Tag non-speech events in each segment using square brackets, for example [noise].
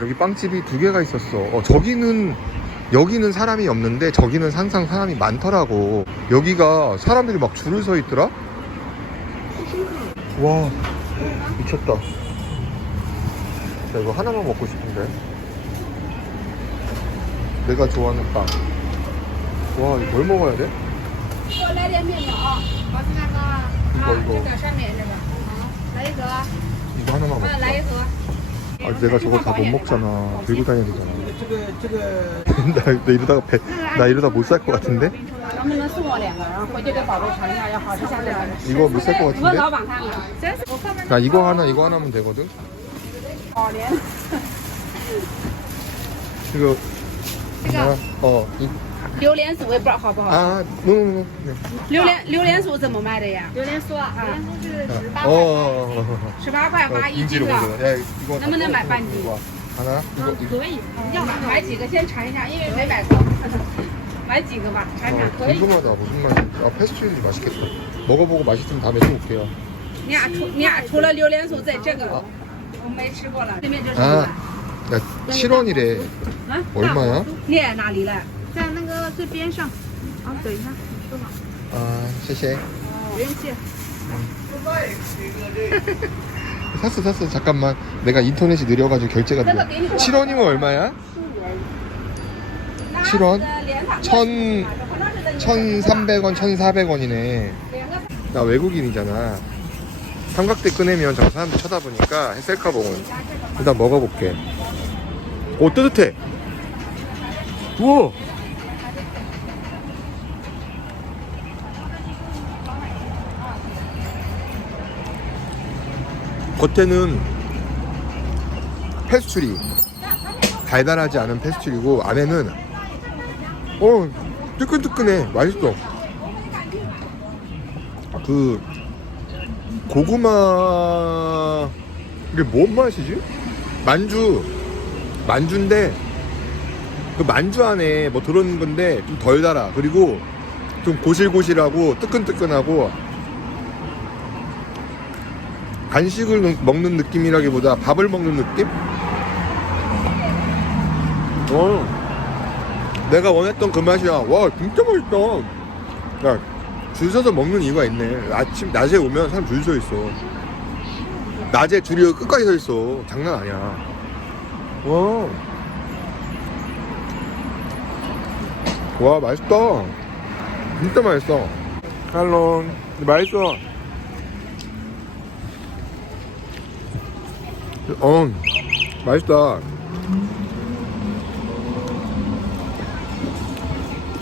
여기 빵집이 두 개가 있었어. 어, 저기는 여기는 사람이 없는데 저기는 항상 사람이 많더라고. 여기가 사람들이 막 줄을 서 있더라. 와 미쳤다. 나 이거 하나만 먹고 싶은데. 내가 좋아하는 빵. 와 이거 뭘 먹어야 돼? 이거 이거. 이거 하나만 먹어. 아 내가 저거 다 못 먹잖아 들고 다녀야 되잖아 [laughs] 나, 나 이러다가 배, 나 이러다 못 살 것 같은데? 이거 못 살 것 같은데? 나 이거 하나 이거 하나면 되거든? 아, 네. 이거 어, 이, 榴莲酥我也不知道好不好。 아, 노노노. 榴莲榴莲酥怎么卖的呀？榴莲酥啊，榴莲酥是十 어, 어, 어, 어. 十八块 어, 八一斤 인지로 的。 보자. 야, 이거能不能买半斤 이거 하나? 이거, 이거. 可以，要买买几个先尝一下，因为没买过。买几个吧，尝尝 어, 可以。 궁금하다. 무슨 맛이? 아, 페스츄리 맛있겠다. 먹어보고 맛있으면 다음에 또 올게요. 你俩除你俩除了榴莲酥，在这个我没吃过了，对面就是啊 야, 7원이래. 啊 얼마야? 列哪里了？在那个 最边上。啊，等一下，说好。 아, 谢谢.不用谢。 샀어, 샀어. 잠깐만. 내가 인터넷이 느려가지고 결제가 느려. 7원이면 얼마야? 7원 1,000 1,300원, 1,400원이네. 나 외국인이잖아. 삼각대 꺼내면 저 사람들 쳐다보니까 셀카봉을 일단 먹어볼게. 오 뜨뜻해. 우와. 겉에는 페스츄리 달달하지 않은 페스츄리고 안에는 어 뜨끈뜨끈해. 맛있어. 그 고구마 이게 뭔 맛이지? 만주 만주인데 그 만주 안에 뭐 들어있는 건데 좀 덜 달아. 그리고 좀 고실고실하고 뜨끈뜨끈하고 간식을 먹- 먹는 느낌이라기보다 밥을 먹는 느낌? 어, 내가 원했던 그 맛이야. 와, 진짜 맛있다. 야, 줄 서서 먹는 이유가 있네. 아침, 낮에 오면 사람 줄 서 있어. 낮에 줄이 끝까지 서 있어. 장난 아니야. 와. 와, 맛있다. 진짜 맛있어. 할론, 맛있어. 어, 맛있다.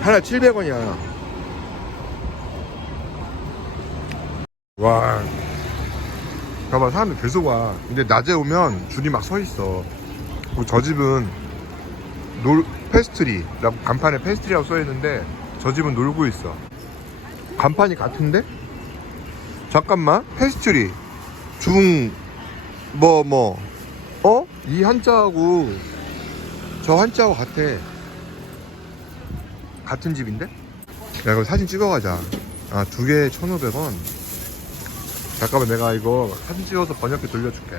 하나 700원이야. 와. 봐봐, 사람들 계속 와. 근데 낮에 오면 줄이 막 서 있어. 그리고 저 집은 놀, 페스트리. 간판에 페스트리라고 써 있는데, 저 집은 놀고 있어. 간판이 같은데? 잠깐만. 페스트리. 중, 뭐, 뭐, 어? 이 한자하고 저 한자하고 같아. 같은 집인데? 야, 이거 사진 찍어가자. 아, 두 개에 1,500원. 잠깐만, 내가 이거 사진 찍어서 번역기 돌려줄게.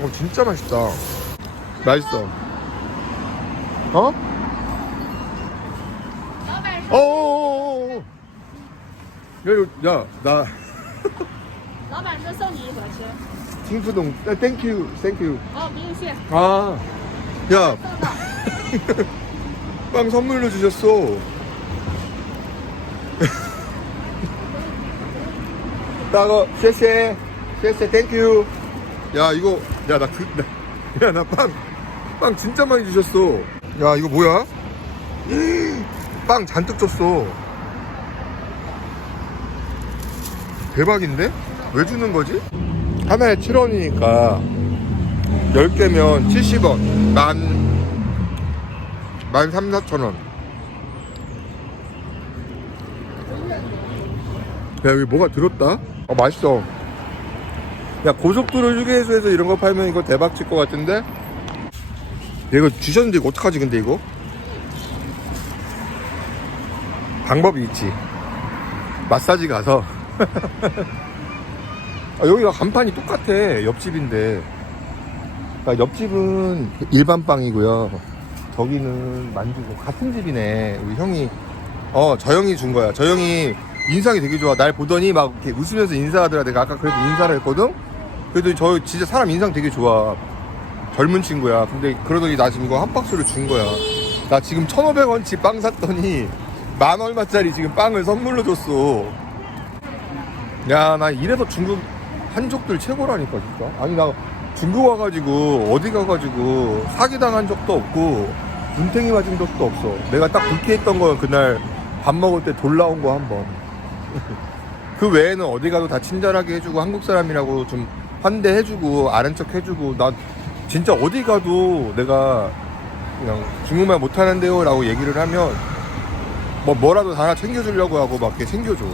어, 진짜 맛있다. 맛있어. 어? 어어어어. 야, 야, 나. 老板说送你一盒吃。 팅푸동, 아, 땡큐, 땡큐. 哦，不用谢。 아, 야, 빵 선물로 주셨어. 나거, 쎄쎄, 쎄쎄, 땡큐. 야, 이거, 야, 나, 그, 나, 야, 나 빵, 빵 진짜 많이 주셨어. 야, 이거 뭐야? 빵 잔뜩 줬어. 대박인데? 왜 주는 거지? 하나에 7원이니까 10개면 70원 만, 만 3, 4천원 야 여기 뭐가 들었다? 어 맛있어 야 고속도로 휴게소에서 이런 거 팔면 이거 대박 칠 것 같은데? 야, 이거 주셨는데 이거 어떡하지 근데 이거? 방법이 있지 마사지 가서 [laughs] 아, 여기가 간판이 똑같아 옆집인데 그러니까 옆집은 일반 빵이고요. 저기는 만두고 같은 집이네. 우리 형이 어 저 형이 준 거야. 저 형이 인상이 되게 좋아. 날 보더니 막 이렇게 웃으면서 인사하더라. 내가 아까 그래도 인사를 했거든. 그래도 저 진짜 사람 인상 되게 좋아. 젊은 친구야. 근데 그러더니 나 지금 이거 한 박스를 준 거야. 나 지금 1,500원치 빵 샀더니 만 얼마짜리 지금 빵을 선물로 줬어. 야, 나 이래서 중국 한족들 최고라니까, 진짜. 아니, 나 중국 와가지고, 어디 가가지고, 사기당한 적도 없고, 눈탱이 맞은 적도 없어. 내가 딱 불쾌했던 건 그날 밥 먹을 때 돌 나온 거 한 번. [laughs] 그 외에는 어디 가도 다 친절하게 해주고, 한국 사람이라고 좀 환대해주고, 아는 척 해주고, 나 진짜 어디 가도 내가 그냥 중국말 못하는데요? 라고 얘기를 하면, 뭐, 뭐라도 다 하나 챙겨주려고 하고 막 이렇게 챙겨줘.